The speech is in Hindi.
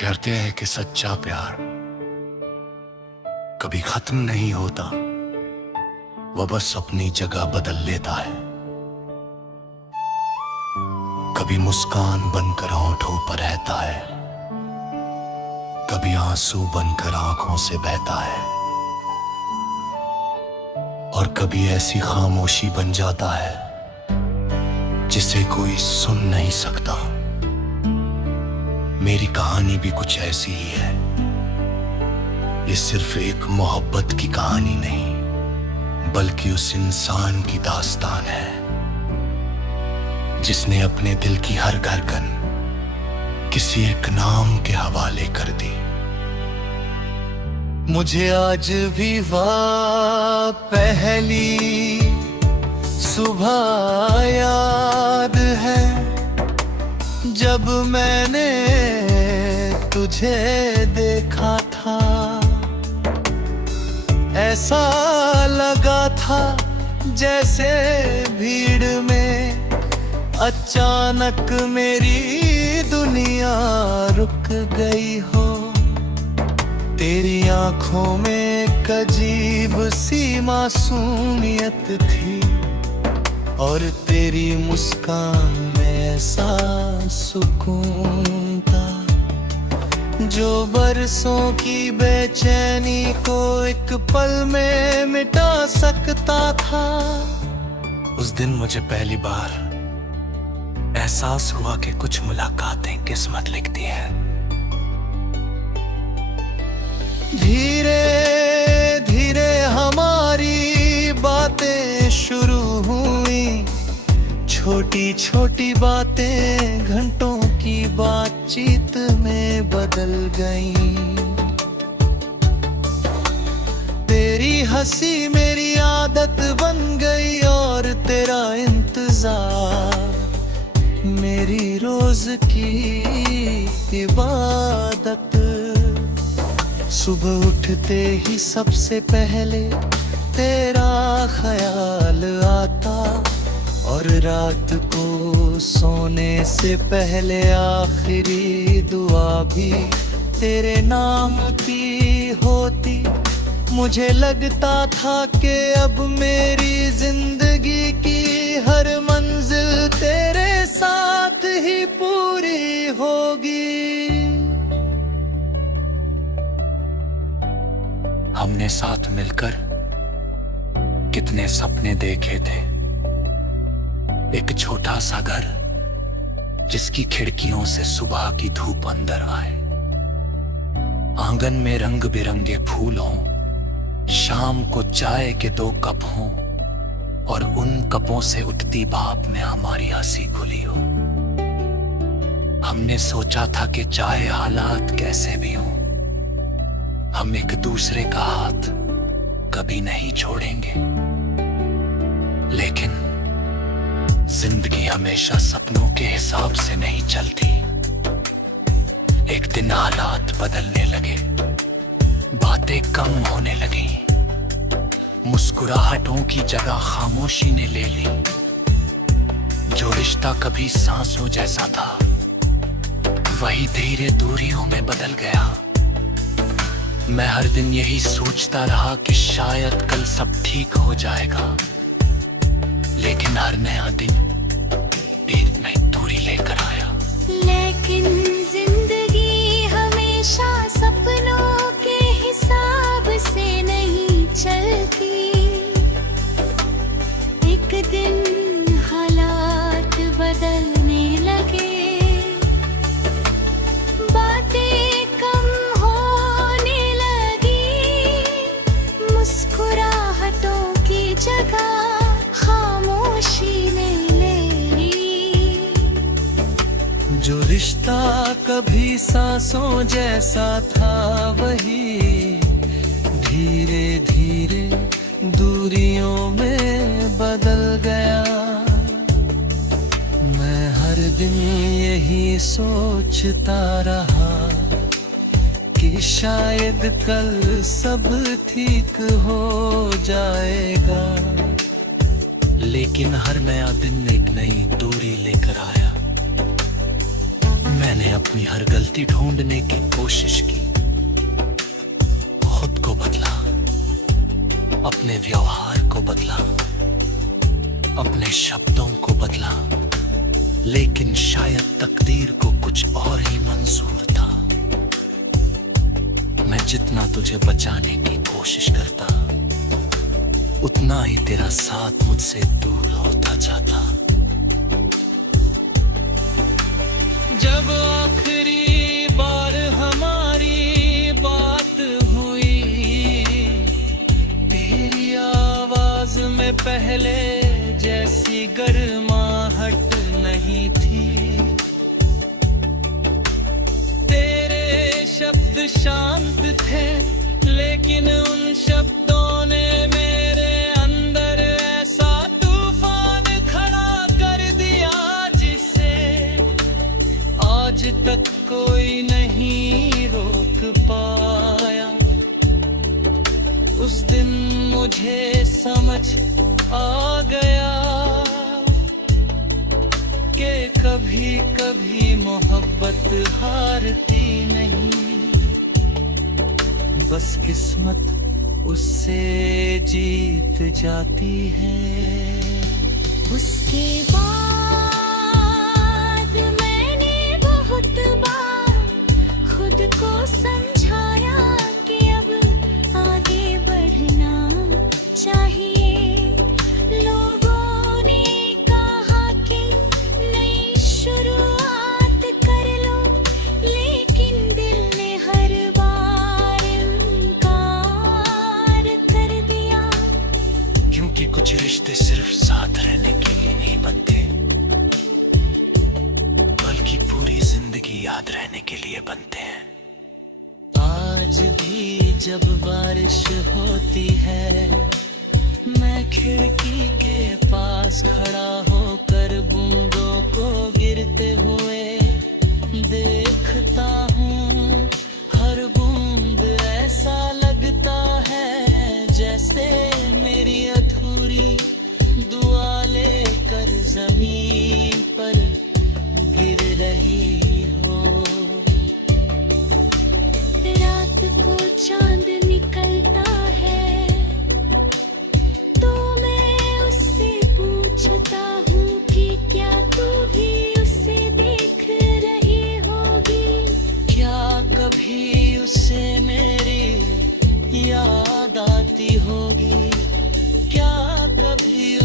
कहते हैं कि सच्चा प्यार कभी खत्म नहीं होता, वह बस अपनी जगह बदल लेता है। कभी मुस्कान बनकर होठों पर रहता है, कभी आंसू बनकर आंखों से बहता है, और कभी ऐसी खामोशी बन जाता है जिसे कोई सुन नहीं सकता। मेरी कहानी भी कुछ ऐसी ही है। ये सिर्फ एक मोहब्बत की कहानी नहीं, बल्कि उस इंसान की दास्तान है जिसने अपने दिल की हर धड़कन किसी एक नाम के हवाले कर दी। मुझे आज भी वह पहली सुबह याद है जब मैंने तुझे देखा था। ऐसा लगा था जैसे भीड़ में अचानक मेरी दुनिया रुक गई हो। तेरी आंखों में एक अजीब सी मासूमियत थी, और तेरी मुस्कान में ऐसा सुकून था जो बरसों की बेचैनी को एक पल में मिटा सकता था। उस दिन मुझे पहली बार एहसास हुआ कि कुछ मुलाकातें किस्मत लिखती है। धीरे धीरे हमारी बातें शुरू हुई, छोटी छोटी बातें घंटों की बातचीत में बदल गईं। तेरी हंसी मेरी आदत बन गई, और तेरा इंतजार मेरी रोज की इबादत। सुबह उठते ही सबसे पहले तेरा ख्याल आता, और रात को सोने से पहले आखिरी दुआ भी तेरे नाम की होती। मुझे लगता था कि अब मेरी जिंदगी की हर मंजिल तेरे साथ ही पूरी होगी। हमने साथ मिलकर कितने सपने देखे थे। एक छोटा सा घर जिसकी खिड़कियों से सुबह की धूप अंदर आए, आंगन में रंग बिरंगे फूल हों, शाम को चाय के 2 कप हों, और उन कपों से उठती भाप में हमारी हंसी खुली हो। हमने सोचा था कि चाहे हालात कैसे भी हों, हम एक दूसरे का हाथ कभी नहीं छोड़ेंगे। लेकिन जिंदगी हमेशा सपनों के हिसाब से नहीं चलती। एक दिन हालात बदलने लगे, बातें कम होने लगी, मुस्कुराहटों की जगह खामोशी ने ले ली। जो रिश्ता कभी सांसों जैसा था, वही धीरे दूरियों में बदल गया। मैं हर दिन यही सोचता रहा कि शायद कल सब ठीक हो जाएगा, लेकिन हर नया दिन एक नई दूरी लेकर आया। लेकिन जिंदगी हमेशा सपनों के हिसाब से नहीं चलती। एक दिन हालात बदलने लगे, बातें कम होने लगी, मुस्कुराहटों की जगह खामोशी ने ले ली। जो रिश्ता कभी सांसों जैसा था, वही धीरे धीरे दूरियों में बदल गया। मैं हर दिन यही सोचता रहा कि शायद कल सब ठीक हो जाएगा, लेकिन हर नया दिन एक नई दूरी लेकर आया। मैं मैंने अपनी हर गलती ढूंढने की कोशिश की, खुद को बदला, अपने व्यवहार को बदला, अपने शब्दों को बदला, लेकिन शायद तकदीर को कुछ और ही मंजूर था। मैं जितना तुझे बचाने की कोशिश करता, उतना ही तेरा साथ मुझसे दूर होता जाता। जब आखिरी बार हमारी बात हुई, तेरी आवाज में पहले जैसी गर्माहट नहीं थी। तेरे शब्द शांत थे, लेकिन उन शब्दों ने मेरे अंदर ऐसा तूफान खड़ा कर दिया जिसे आज तक कोई नहीं रोक पाया। उस दिन मुझे समझ आ गया कि कभी कभी मोहब्बत हारती नहीं, बस किस्मत उससे जीत जाती है। उसके बाद मैंने बहुत बार खुद को समझाया कि अब आगे बढ़ना चाहिए। लोगों ने कहा कि नई शुरुआत कर लो, लेकिन दिल ने हर बार इनकार कर दिया। क्योंकि कुछ रिश्ते सिर्फ साथ रहने के लिए नहीं बनते, बल्कि पूरी जिंदगी याद रहने के लिए बनते हैं। आज भी जब बारिश होती है, मैं खिड़की के पास खड़ा होकर बूंदों को गिरते हुए देखता हूँ। हर बूंद ऐसा लगता है जैसे मेरी अधूरी दुआ लेकर जमीन पर गिर रही हो। रात को चांद निकलता है तो मैं उससे पूछता हूँ कि क्या तू भी उसे देख रही होगी। क्या कभी उसे मेरी याद आती होगी? क्या कभी